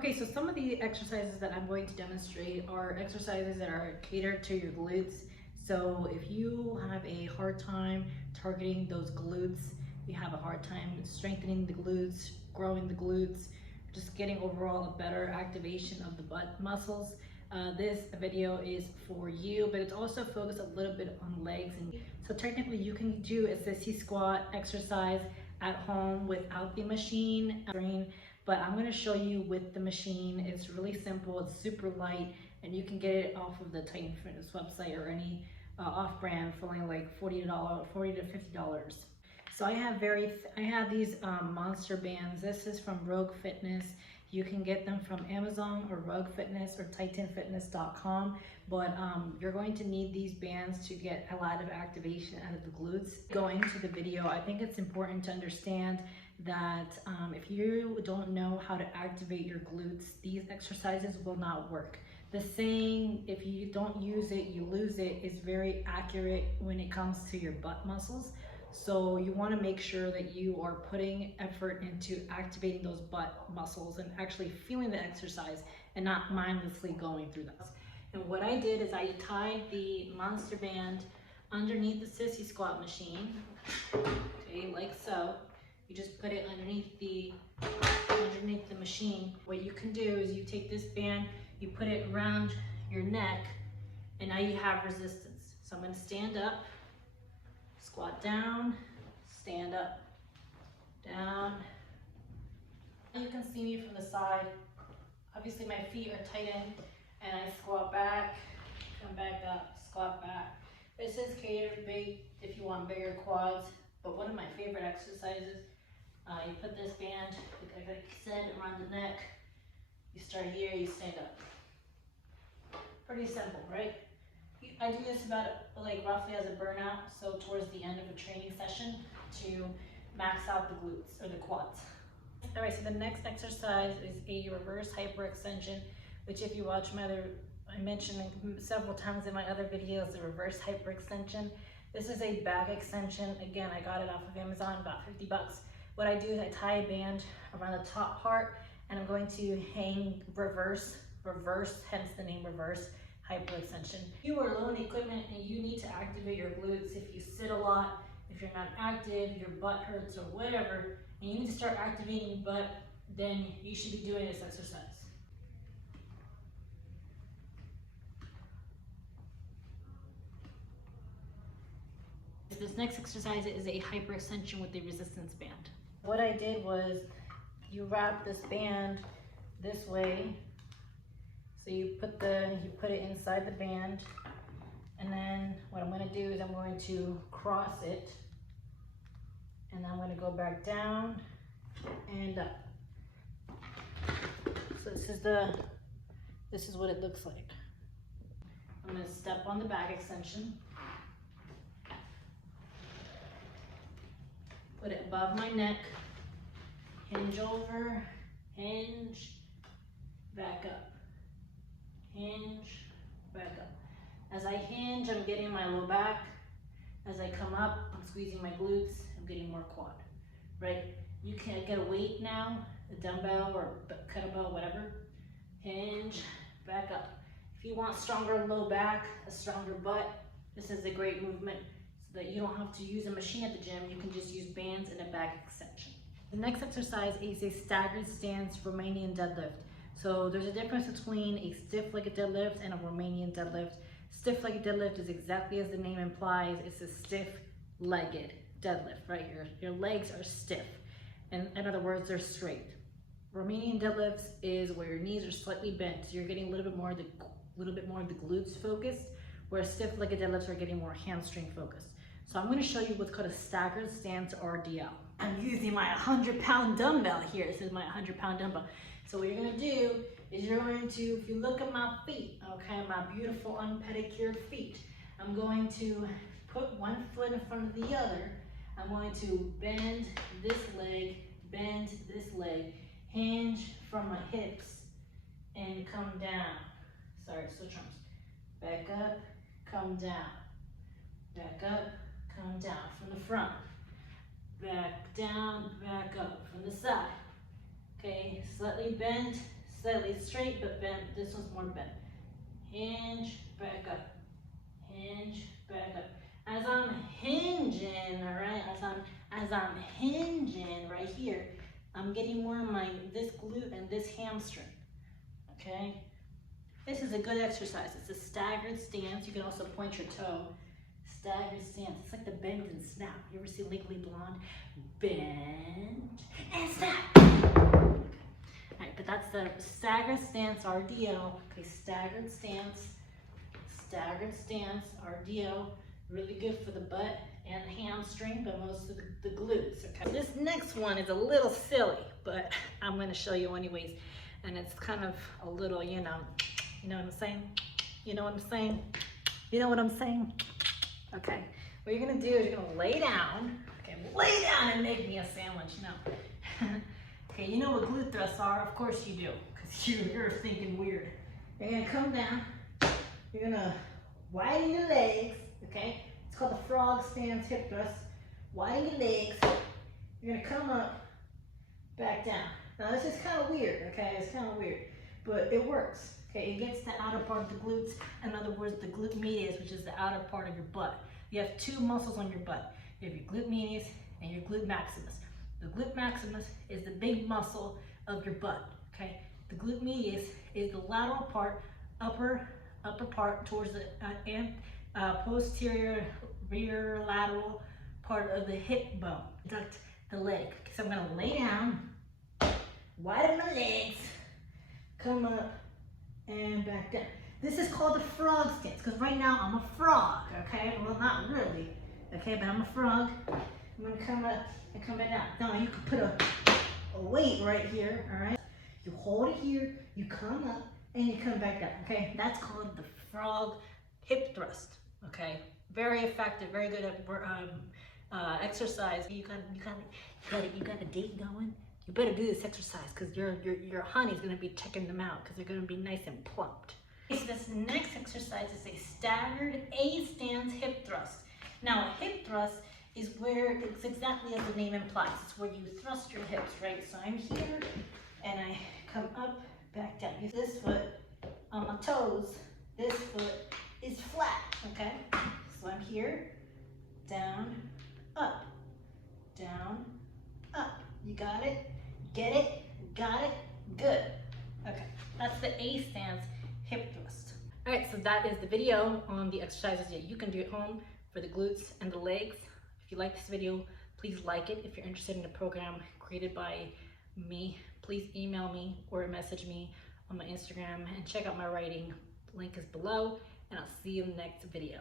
Okay, so some of the exercises that I'm going to demonstrate are exercises that are catered to your glutes. So if you have a hard time targeting those glutes, you have a hard time strengthening the glutes, growing the glutes, just getting overall a better activation of the butt muscles, this video is for you, but it's also focused a little bit on legs. And so technically you can do a sissy squat exercise at home without the machine, but I'm going to show you with the machine. It's really simple, it's super light, and you can get it off of the Titan Fitness website or any off-brand for only like $40 to $50. So I have these monster bands. This is from Rogue Fitness. You can get them from Amazon or Rogue Fitness or titanfitness.com, but you're going to need these bands to get a lot of activation out of the glutes. Going to the video, I think it's important to understand that if you don't know how to activate your glutes, these exercises will not work. The saying, if you don't use it, you lose it, is very accurate when it comes to your butt muscles. So you want to make sure that you are putting effort into activating those butt muscles and actually feeling the exercise and not mindlessly going through those. And what I did is I tied the monster band underneath the sissy squat machine, okay, like so. You just put it underneath the machine. What you can do is you take this band, you put it around your neck, and now you have resistance. So I'm going to stand up, squat down, stand up, down. You can see me from the side. Obviously my feet are tightened, and I squat back, come back up, squat back. This is catered big if you want bigger quads, but one of my favorite exercises, you put this band, like I said, around the neck. You start here, you stand up. Pretty simple, right? I do this about like roughly as a burnout, so towards the end of a training session to max out the glutes or the quads. All right, so the next exercise is a reverse hyperextension, which if you watch my other, I mentioned several times in my other videos, the reverse hyperextension. This is a back extension. Again, I got it off of Amazon, about 50 bucks. What I do is I tie a band around the top part, and I'm going to hang reverse, hence the name reverse hyperextension. If you are low in equipment and you need to activate your glutes, if you sit a lot, if you're not active, your butt hurts or whatever, and you need to start activating your butt, then you should be doing this exercise. This next exercise is a hyperextension with a resistance band. What I did was you wrap this band this way. So you put it inside the band, and then what I'm going to do is I'm going to cross it, and I'm going to go back down and up. So this is what it looks like. I'm going to step on the back extension, put it above my neck, hinge over, hinge, back up. Hinge, back up. As I hinge, I'm getting my low back. As I come up, I'm squeezing my glutes. I'm getting more quad, right? You can get a weight now, a dumbbell or kettlebell, whatever. Hinge, back up. If you want stronger low back, a stronger butt, this is a great movement so that you don't have to use a machine at the gym. You can just use bands and a back extension. The next exercise is a staggered stance Romanian deadlift. So there's a difference between a stiff-legged deadlift and a Romanian deadlift. Stiff-legged deadlift is exactly as the name implies. It's a stiff-legged deadlift, right? Your legs are stiff. And in other words, they're straight. Romanian deadlifts is where your knees are slightly bent. So you're getting a little bit more of the glutes focused, whereas stiff-legged deadlifts are getting more hamstring focused. So I'm going to show you what's called a staggered stance RDL. I'm using my 100-pound dumbbell here. This is my 100-pound dumbbell. So what you're going to do is you're going to, if you look at my feet, okay, my beautiful unpedicured feet, I'm going to put one foot in front of the other. I'm going to bend this leg, hinge from my hips, and come down. Sorry, switch arms. Back up, come down. Back up, come down from the front. Back down, back up from the side. Okay, slightly bend, slightly straight but bent. This one's more bent. Hinge, back up. Hinge, back up. As I'm hinging, all right, as I'm hinging right here, I'm getting more of this glute and this hamstring, okay? This is a good exercise. It's a staggered stance. You can also point your toe. Staggered stance. It's like the bend and snap. You ever see Legally Blonde? Bend and snap. All right, but that's the staggered stance, RDO. Okay, staggered stance, RDO. Really good for the butt and the hamstring, but most of the glutes, okay? This next one is a little silly, but I'm gonna show you anyways. And it's kind of a little, you know what I'm saying? You know what I'm saying? You know what I'm saying? Okay, what you're gonna do is you're gonna lay down. Okay, lay down and make me a sandwich, no. Okay, you know what glute thrusts are? Of course you do, because you're thinking weird. You're gonna come down, you're gonna widen your legs, okay? It's called the frog stance hip thrust. Widen your legs, you're gonna come up, back down. Now this is kind of weird, okay? It's kind of weird, but it works. Okay, it gets the outer part of the glutes. In other words, the glute medius, which is the outer part of your butt. You have two muscles on your butt. You have your glute medius and your glute maximus. The glute maximus is the big muscle of your butt, okay? The glute medius is the lateral part, upper part towards the posterior rear lateral part of the hip bone. Duct the leg. So I'm gonna lay down, widen my legs, come up, and back down. This is called the frog stance, because right now I'm a frog, okay? Well, not really, okay, but I'm a frog. I'm gonna come up and come back down. Now you can put a weight right here, all right? You hold it here, you come up, and you come back down, okay? That's called the frog hip thrust, okay? Very effective, very good exercise. You got a date going? You better do this exercise because your honey's gonna be checking them out because they're gonna be nice and plumped. Okay, so this next exercise is a staggered A stance hip thrust. Now a hip thrust is where it's exactly as the name implies. It's where you thrust your hips, right? So I'm here and I come up, back down. This foot on my toes, this foot is flat, okay? So I'm here, down, up, down, up. You got it? Get it? Got it? Good. Okay, that's the A stance hip thrust. All right, so that is the video on the exercises that you can do at home for the glutes and the legs. If you like this video, please like it. If you're interested in a program created by me, please email me or message me on my Instagram and check out my writing. Link is below, and I'll see you in the next video.